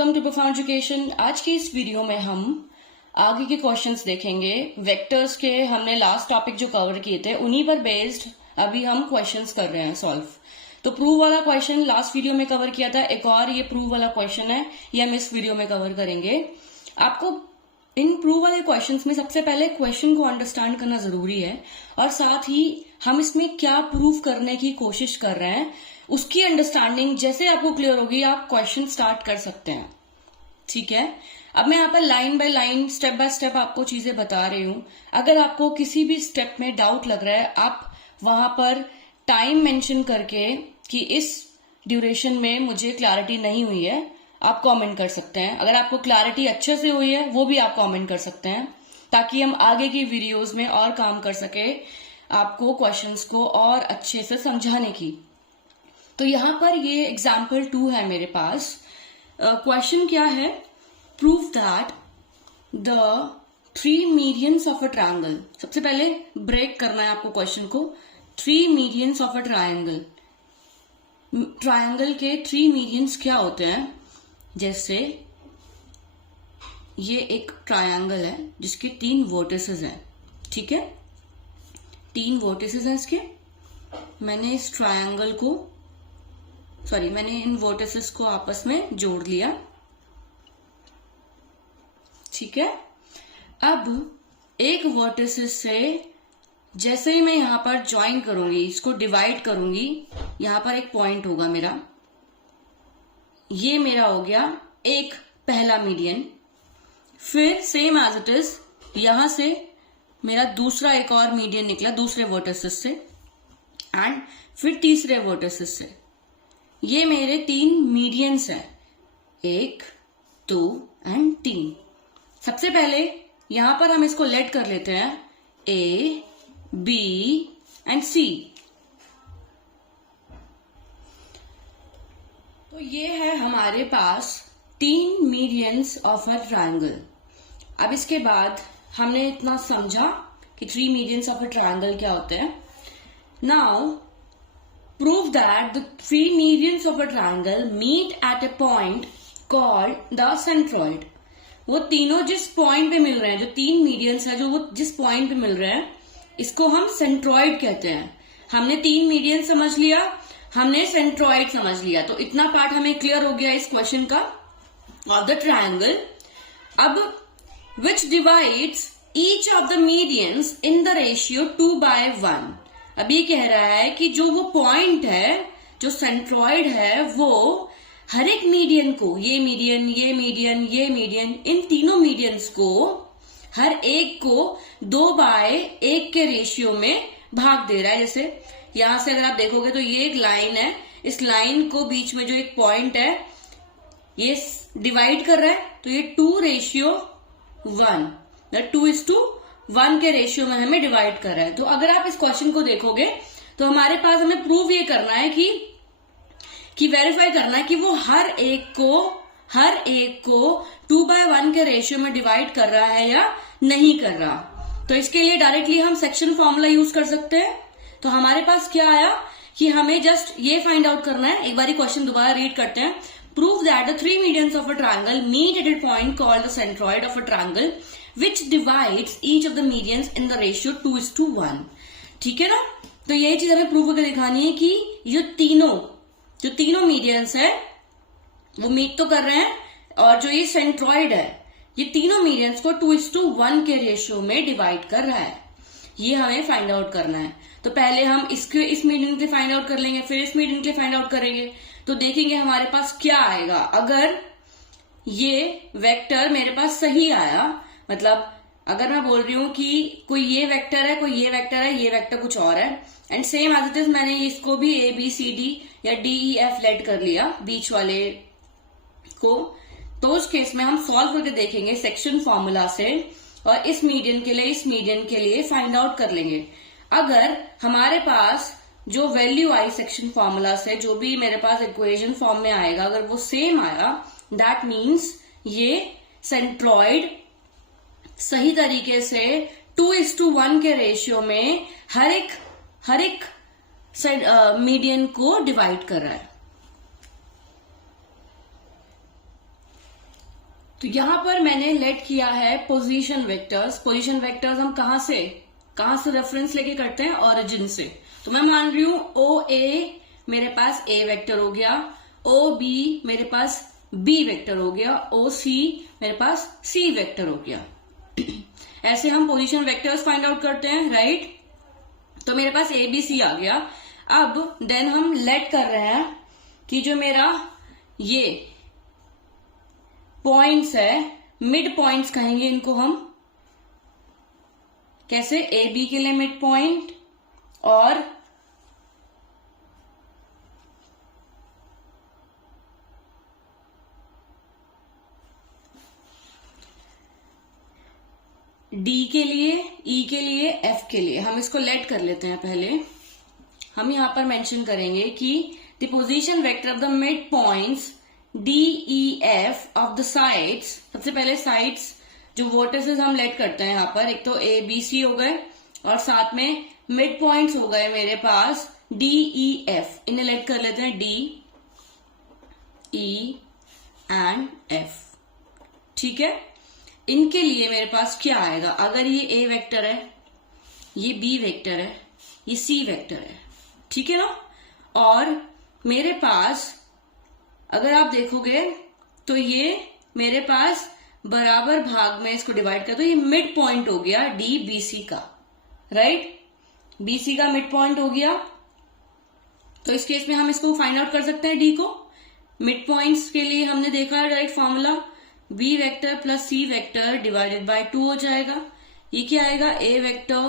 Welcome to profound education. आज की इस वीडियो में हम आगे के क्वेश्चंस देखेंगे। वेक्टर्स के हमने लास्ट टॉपिक जो कवर किए थे उन्हीं पर बेस्ड अभी हम क्वेश्चंस कर रहे हैं सॉल्व। तो प्रूव वाला क्वेश्चन लास्ट वीडियो में कवर किया था, एक और ये प्रूव वाला क्वेश्चन है, ये हम इस वीडियो में कवर करेंगे। आपको इन प्रूव वाले क्वेश्चंस में सबसे पहले क्वेश्चन को अंडरस्टैंड करना जरूरी है और साथ ही हम इसमें क्या प्रूव करने की कोशिश कर रहे हैं उसकी अंडरस्टैंडिंग जैसे आपको क्लियर होगी आप क्वेश्चन स्टार्ट कर सकते हैं। ठीक है, अब मैं यहाँ पर line by line step by step आपको चीजें बता रही हूँ। अगर आपको किसी भी स्टेप में डाउट लग रहा है आप वहां पर टाइम मेंशन करके कि इस ड्यूरेशन में मुझे क्लैरिटी नहीं हुई है आप कमेंट कर सकते हैं। अगर आपको क्लैरिटी अच्छे से हुई है वो भी आप कमेंट कर सकते हैं ताकि हम आगे की वीडियोस में और काम कर सके आपको क्वेश्चंस को और अच्छे से समझाने की। तो यहाँ पर ये एग्जाम्पल 2 है मेरे पास। क्वेश्चन क्या है, prove that the 3 medians of a triangle. सबसे पहले ब्रेक करना है आपको क्वेश्चन को। 3 medians of a triangle, triangle के 3 मीडियंस क्या होते हैं? जैसे ये एक ट्रायंगल है जिसके 3 वर्टिसेस हैं। ठीक है, 3 वर्टिसेस हैं इसके। मैंने इस ट्रायंगल को मैंने इन वर्टिसेस को आपस में जोड़ लिया। ठीक है, अब एक वर्टिसेस से जैसे ही मैं यहां पर ज्वाइन करूंगी, इसको डिवाइड करूंगी, यहां पर एक पॉइंट होगा मेरा, ये मेरा हो गया एक पहला मीडियन। फिर सेम एज इट इज यहां से मेरा दूसरा एक और मीडियन निकला दूसरे वर्टिसेस से, एंड फिर तीसरे वर्टिसेस से। ये मेरे 3 मीडियंस हैं, 1, 2 एंड 3। सबसे पहले यहां पर हम इसको लेट कर लेते हैं ए, बी एंड सी। तो ये है हमारे पास 3 मीडियंस ऑफ अ ट्रायंगल। अब इसके बाद हमने इतना समझा कि 3 मीडियंस ऑफ अ ट्रायंगल क्या होते हैं। Now prove that the 3 medians of a triangle meet at a point called the centroid। वो तीनों जिस पॉइंट पे मिल रहे हैं, जो 3 मीडियंस है जो वो जिस पॉइंट पे मिल रहे हैं, इसको हम सेंट्रॉइड कहते हैं। हमने 3 मीडियन समझ लिया, हमने सेंट्रॉइड समझ लिया, तो इतना पार्ट हमें क्लियर हो गया इस क्वेश्चन का ऑफ द ट्रायंगल। अब which divides each of the medians in the ratio 2/1। अब ये कह रहा है कि जो वो पॉइंट है जो सेंट्रॉइड है वो हर एक मीडियन को, ये मीडियन, ये मीडियन, ये मीडियन, इन तीनों मीडियंस को हर एक को 2/1 के रेशियो में भाग दे रहा है। जैसे यहां से अगर आप देखोगे तो ये एक लाइन है, इस लाइन को बीच में जो एक पॉइंट है ये डिवाइड कर रहा है, तो ये 2:1, 2:1 के रेशियो में हमें डिवाइड कर रहा है। तो अगर आप इस क्वेश्चन को देखोगे तो हमारे पास हमें प्रूव ये करना है कि वेरीफाई करना है कि वो हर एक को 2/1 के रेशियो में डिवाइड कर रहा है या नहीं कर रहा। तो इसके लिए डायरेक्टली हम सेक्शन फॉर्मूला यूज कर सकते हैं। तो हमारे पास क्या आया कि हमें जस्ट ये फाइंड आउट करना है। एक बार क्वेश्चन दोबारा रीड करते हैं। Prove that the 3 medians of a triangle meet at a point called the centroid of a triangle which divides each of the medians in the ratio 2:1। ठीक है ना, तो यही चीज हमें प्रूव करके दिखानी है कि जो तीनों मीडियंस है वो मीट तो कर रहे हैं, और जो ये सेंट्रॉइड है ये तीनों मीडियंस को 2:1 के रेशियो में डिवाइड कर रहा है। ये हमें फाइंड आउट करना है। तो पहले हम इस मीडियन के फाइंड आउट कर लेंगे, फिर इस मीडियन के फाइंड आउट करेंगे, तो देखेंगे हमारे पास क्या आएगा। अगर ये वेक्टर मेरे पास सही आया, मतलब अगर मैं बोल रही हूं कि कोई ये वेक्टर है, कोई ये वेक्टर है, ये वेक्टर कुछ और है, and same as it is मैंने इसको भी ABCD या DEF लेट कर लिया बीच वाले को, तो उस केस में हम सॉल्व करके देखेंगे सेक्शन फॉर्मूला से, और इस मीडियन के लिए फाइंड आउट कर लेंगे। अगर हमारे पास जो वैल्यू आई सेक्शन फॉर्मूला से, जो भी मेरे पास इक्वेशन फॉर्म में आएगा, अगर वो सेम आया, दैट मीन्स ये सेंट्रॉइड सही तरीके से 2:1 के रेशियो में हर एक मीडियन को डिवाइड कर रहा है। तो यहां पर मैंने लेट किया है पोजीशन वेक्टर्स। पोजीशन वेक्टर्स हम कहां से रेफरेंस लेके करते हैं, ओरिजिन से। तो मैं मान रही हूं ओ ए मेरे पास ए वेक्टर हो गया, ओ बी मेरे पास बी वेक्टर हो गया, ओ सी मेरे पास सी वेक्टर हो गया। ऐसे हम पोजीशन वेक्टर्स फाइंड आउट करते हैं, राइट। तो मेरे पास ए बी सी आ गया। अब देन हम लेट कर रहे हैं कि जो मेरा ये पॉइंट्स है, मिड पॉइंट्स कहेंगे इनको हम। कैसे? ए बी के लिए मिड पॉइंट और डी के लिए, ई के लिए, एफ के लिए। हम इसको लेट कर लेते हैं। पहले हम यहां पर मेंशन करेंगे कि the position vector of the mid points D E F of the sides. सबसे पहले साइड्स जो वर्टिसेस हम लेट करते हैं यहां पर, एक तो ए बी सी हो गए और साथ में मिड पॉइंट्स हो गए मेरे पास डी ई एफ। इन्हें लेट कर लेते हैं डी ई एंड एफ। ठीक है। इनके लिए मेरे पास क्या आएगा? अगर ये ए वेक्टर है, ये बी वेक्टर है, ये सी वेक्टर है, ठीक है ना। और मेरे पास अगर आप देखोगे तो ये मेरे पास बराबर भाग में इसको डिवाइड कर, तो ये मिड पॉइंट हो गया डी बी सी का, राइट। बी सी का मिड पॉइंट हो गया। तो इस केस में हम इसको फाइंड आउट कर सकते हैं डी को। मिड पॉइंट्स के लिए हमने देखा है direct formula, B vector plus C vector divided by 2 हो जाएगा। ये क्या आएगा? A vector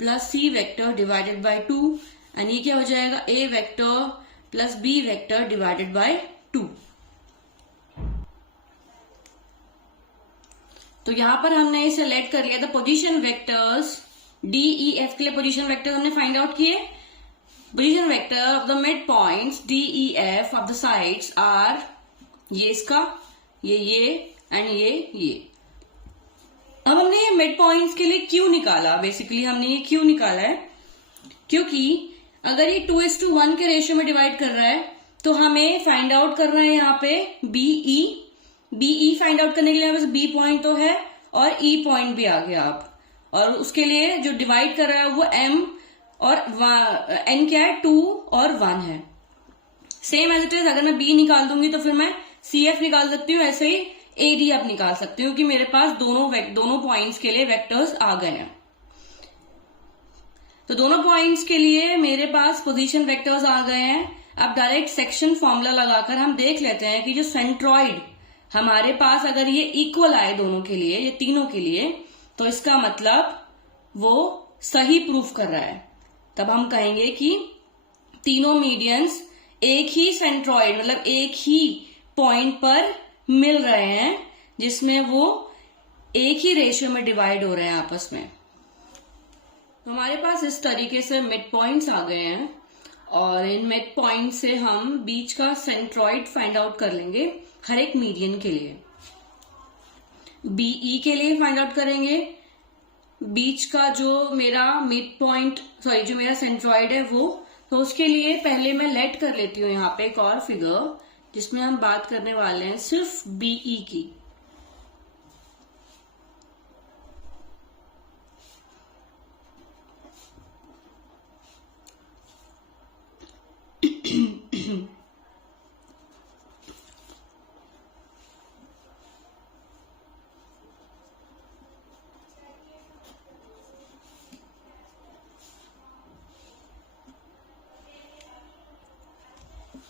plus C vector divided by 2 and ये क्या हो जाएगा? A vector plus B vector divided by 2। तो यहां पर हमने इसे लेट कर लिया था। Position vectors D E F के लिए पोजीशन वेक्टर हमने फाइंड आउट किए। Position vector of the mid points D E F of the sides are, ये इसका, ये एंड ये। अब हमने ये मिड पॉइंट्स के लिए क्यों निकाला? बेसिकली हमने ये क्यों निकाला है क्योंकि अगर ये 2:1 के रेशियो में डिवाइड कर रहा है तो हमें फाइंड आउट करना है यहाँ पे बीई फाइंड आउट करने के लिए बस बी पॉइंट तो है और ई पॉइंट भी आ गया आप। और उसके लिए जो डिवाइड कर रहा है वो एम और एन क्या है? 2 और 1 है। सेम एज इट इज अगर मैं बी निकाल दूंगी तो फिर मैं सी एफ निकाल सकती हूँ, ऐसे ही ए डी आप निकाल सकती हूँ कि मेरे पास दोनों पॉइंट्स के लिए वेक्टर्स आ गए हैं। तो दोनों पॉइंट्स के लिए मेरे पास पोजीशन वेक्टर्स आ गए हैं। अब डायरेक्ट सेक्शन फॉर्मूला लगाकर हम देख लेते हैं कि जो सेंट्रॉइड हमारे पास अगर ये इक्वल आए दोनों के लिए, ये तीनों के लिए, तो इसका मतलब वो सही प्रूफ कर रहा है। तब हम कहेंगे कि तीनों मीडियंस एक ही सेंट्रॉइड मतलब एक ही पॉइंट पर मिल रहे हैं, जिसमें वो एक ही रेशियो में डिवाइड हो रहे हैं आपस में। तो हमारे पास इस तरीके से मिड पॉइंट्स आ गए हैं और इन मिड पॉइंट से हम बीच का सेंट्रॉइड फाइंड आउट कर लेंगे हर एक मीडियन के लिए। बीई के लिए फाइंड आउट करेंगे बीच का जो मेरा मिड पॉइंट, जो मेरा सेंट्रॉइड है वो। तो उसके लिए पहले मैं लेट कर लेती हूँ यहाँ पे एक और फिगर जिसमें हम बात करने वाले हैं सिर्फ बीई की।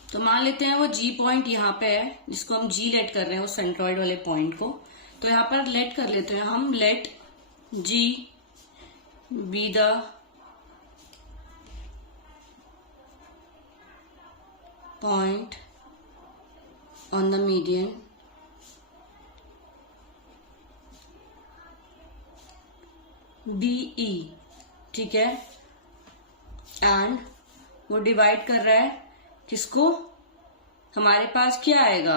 तो मान लेते हैं वो जी पॉइंट यहाँ पे है जिसको हम जी लेट कर रहे हैं, उस सेंट्रॉइड वाले पॉइंट को। तो यहाँ पर लेट कर लेते हैं हम, let G be the point on the median BE, ठीक है। एंड वो डिवाइड कर रहा है किसको? हमारे पास क्या आएगा?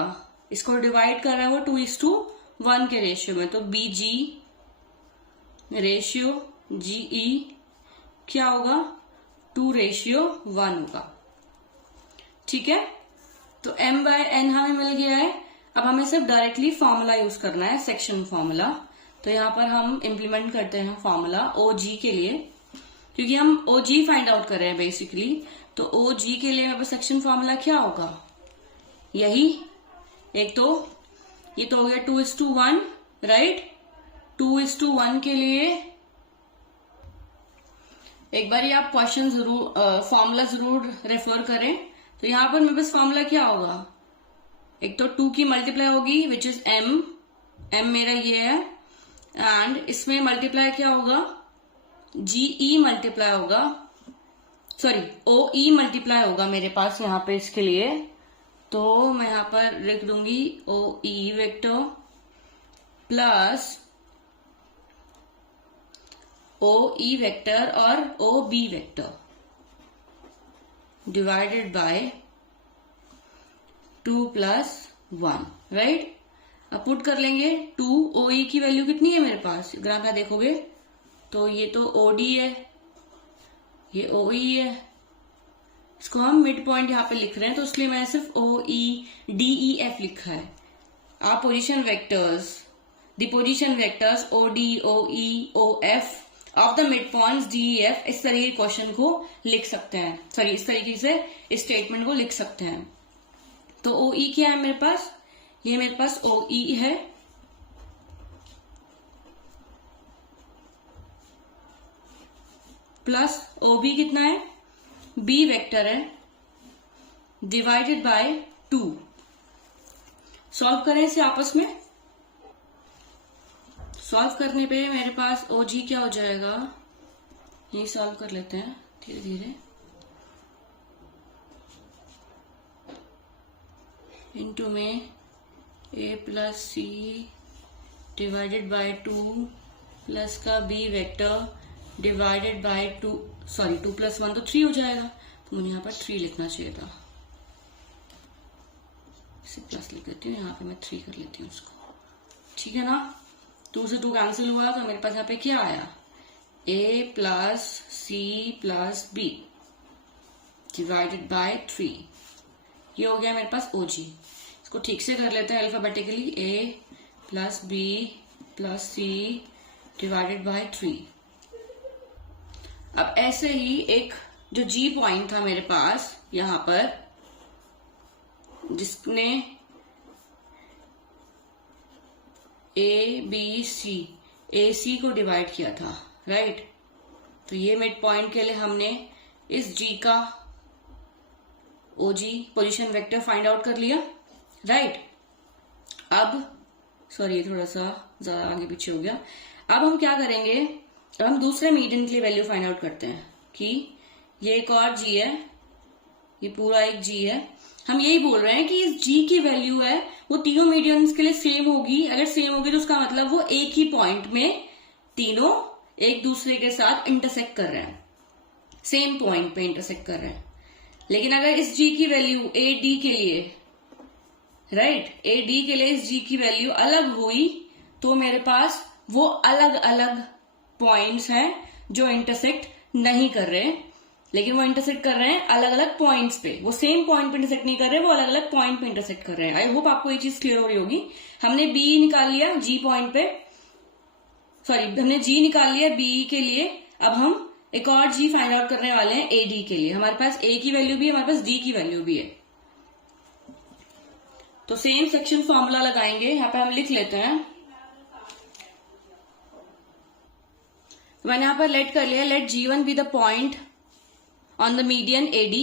इसको डिवाइड कर रहा है वो 2:1 के रेशियो में। तो बी जी रेशियो जीई क्या होगा? 2:1 होगा, ठीक है। तो m/n हमें मिल गया है। अब हमें सिर्फ डायरेक्टली फॉर्मूला यूज करना है, सेक्शन फॉर्मूला। तो यहाँ पर हम इम्प्लीमेंट करते हैं फॉर्मूला OG के लिए, क्योंकि हम OG फाइंड आउट कर रहे हैं बेसिकली। तो OG के लिए मेरे पास सेक्शन फॉर्मूला क्या होगा, यही एक तो ये तो हो गया 2:1, राइट। 2:1 के लिए एक बार ये आप क्वेश्चन जरूर फॉर्मूला जरूर रेफर करें। तो यहाँ पर मेरे पास फॉर्मूला क्या होगा, एक तो 2 की मल्टीप्लाई होगी विच इज m मेरा ये है, एंड इसमें मल्टीप्लाई क्या होगा, GE मल्टीप्लाई होगा, सॉरी OE मल्टीप्लाई होगा मेरे पास यहाँ पे इसके लिए। तो मैं यहाँ पर लिख दूंगी OE vector plus OE vector और OB vector divided by 2 + 1, right. अब पुट कर लेंगे 2 OE की वैल्यू कितनी है मेरे पास, अगर आप देखोगे तो ये तो OD है, ये OE है, इसको हम मिड पॉइंट यहाँ पे लिख रहे हैं तो इसलिए मैंने सिर्फ OEDEF लिखा है। आप position vectors, the position vectors OD OE OF of the mid points DEF, इस तरीके के क्वेश्चन को लिख सकते हैं, सॉरी इस तरीके से इस स्टेटमेंट को लिख सकते हैं। तो OE क्या है मेरे पास, ये मेरे पास OE है प्लस OB कितना है, B वेक्टर है डिवाइडेड बाय 2। सॉल्व करें इसे आपस में, सॉल्व करने पे मेरे पास OG क्या हो जाएगा, यही सॉल्व कर लेते हैं धीरे धीरे। इनटू में A + C divided by 2 plus का B vector divided by 2, sorry 2 + 1 तो 3 हो जाएगा, तो मुझे यहाँ पर 3 लिखना चाहिए था, इसे प्लस लिख देती हूँ, यहाँ पे मैं 3 कर लेती हूँ उसको, ठीक है ना। 2 से 2 कैंसिल हुआ तो मेरे पास यहाँ पे क्या आया, A + C + B divided by 3, ये हो गया मेरे पास OG। इसको ठीक से कर लेते हैं alphabetically, A + B + C divided by 3। अब ऐसे ही एक जो G पॉइंट था मेरे पास यहां पर, जिसने AC को डिवाइड किया था, राइट। तो ये मिड पॉइंट के लिए हमने इस G का OG position vector find out कर लिया, राइट। अब सॉरी थोड़ा सा ज्यादा आगे पीछे हो गया। अब हम क्या करेंगे, अब हम दूसरे मीडियन के लिए वैल्यू फाइंड आउट करते हैं कि ये एक और G है, ये पूरा एक G है। हम यही बोल रहे हैं कि इस G की वैल्यू है वो तीनों मीडियंस के लिए सेम होगी। अगर सेम होगी तो उसका मतलब वो एक ही पॉइंट में तीनों एक दूसरे के साथ इंटरसेक्ट कर रहे हैं, सेम पॉइंट पे इंटरसेक्ट कर रहे हैं। लेकिन अगर इस G की वैल्यू AD के लिए, राइट, AD के लिए इस G की वैल्यू अलग हुई तो मेरे पास वो अलग अलग पॉइंट्स हैं जो इंटरसेक्ट नहीं कर रहे, लेकिन वो इंटरसेक्ट कर रहे हैं अलग अलग पॉइंट्स पे, वो सेम पॉइंट पे इंटरसेक्ट नहीं कर रहे, वो अलग अलग पॉइंट पे इंटरसेक्ट कर रहे हैं। आई होप आपको ये चीज क्लियर हो रही होगी। हमने B निकाल लिया G पॉइंट पे, सॉरी हमने G निकाल लिया B के लिए। अब हम एक और G फाइंड आउट करने वाले हैं AD के लिए। हमारे पास A की वैल्यू भी है, हमारे पास D की वैल्यू भी है। तो सेम सेक्शन फॉर्मूला लगाएंगे, यहाँ पे हम लिख लेते हैं। तो मैंने यहाँ पर लेट कर लिया, let G1 be the point on the median AD,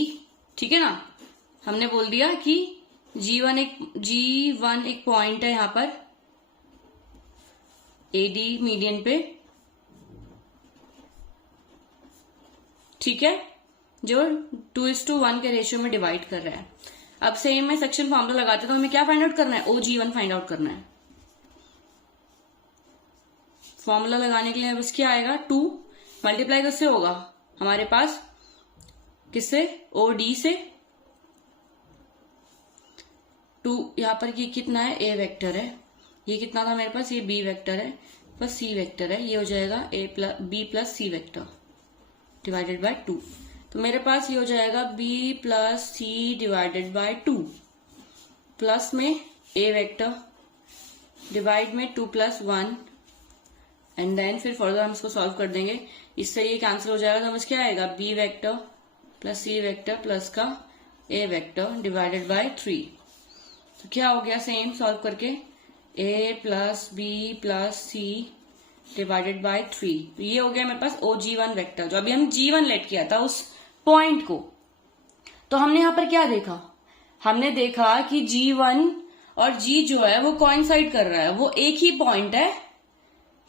ठीक है ना। हमने बोल दिया कि G1 एक पॉइंट है यहाँ पर AD मीडियन पे, ठीक है, जो 2:1 के रेशियो में डिवाइड कर रहा है। अब सेम में सेक्शन फॉर्मूला लगाते तो हमें क्या फाइंड आउट करना है, OG1 फाइंड आउट करना है। फॉर्मूला लगाने के लिए बस क्या आएगा, 2 मल्टीप्लाई किससे होगा हमारे पास, किससे, OD से। 2 यहाँ पर ये कितना है, A वेक्टर है, ये कितना था मेरे पास, ये B वेक्टर है प्लस C वेक्टर है, ये हो जाएगा B + C vector divided by 2। तो मेरे पास ये हो जाएगा B + C divided by 2 plus में ए वेक्टर डिवाइड में 2 + 1 एंड देन फिर फर्दर हम इसको सॉल्व कर देंगे। इससे ये कैंसिल हो जाएगा तो हमें क्या आएगा, B vector plus C vector plus का ए वेक्टर डिवाइडेड बाय 3। तो क्या हो गया सेम सॉल्व करके, a plus B plus C divided by 3। तो ये हो गया मेरे पास OG1 वेक्टर। जो अभी हम G1 लेट किया था उस पॉइंट को, तो हमने यहां पर क्या देखा, हमने देखा कि G1 और G जो है वो कोइंसाइड कर रहा है, वो एक ही पॉइंट है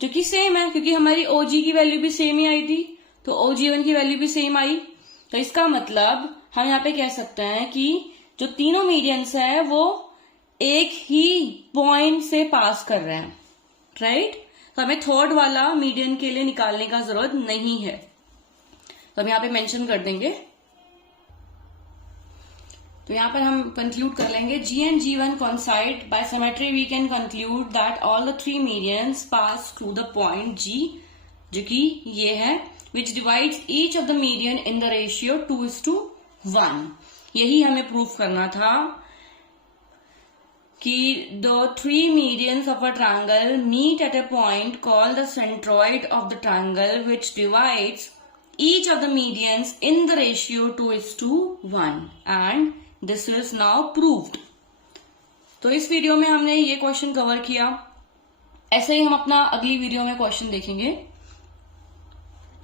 जो कि सेम है, क्योंकि हमारी OG की वैल्यू भी सेम ही आई थी, तो OG1 की वैल्यू भी सेम आई। तो इसका मतलब हम यहाँ पे कह सकते हैं कि जो तीनों मीडियंस है वो एक ही पॉइंट से पास कर रहे हैं, राइट। तो हमें थर्ड वाला मीडियन के लिए निकालने का जरूरत नहीं है, तो हम यहाँ पे मेंशन कर देंगे। तो यहाँ पर हम कंक्लूड कर लेंगे, G and G1 coincide by symmetry we can conclude that all the three medians pass through the point G, जो कि ये है, which divides each of the median in the ratio 2:1। यही हमें प्रूफ करना था कि the three medians of a triangle meet at a point called the centroid of the triangle, which divides each of the medians in the ratio 2:1 and this is now proved। तो इस video में हमने ये question cover किया, ऐसे ही हम अपना अगली वीडियो में क्वेश्चन देखेंगे।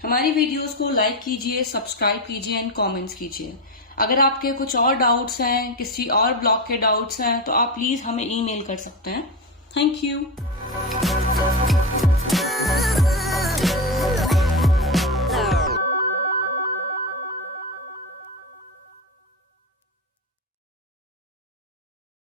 हमारी वीडियोस को लाइक कीजिए, सब्सक्राइब कीजिए एंड कमेंट्स कीजिए। अगर आपके कुछ और डाउट्स हैं, किसी और ब्लॉक के डाउट्स हैं, तो आप प्लीज हमें ईमेल कर सकते हैं। Thank you.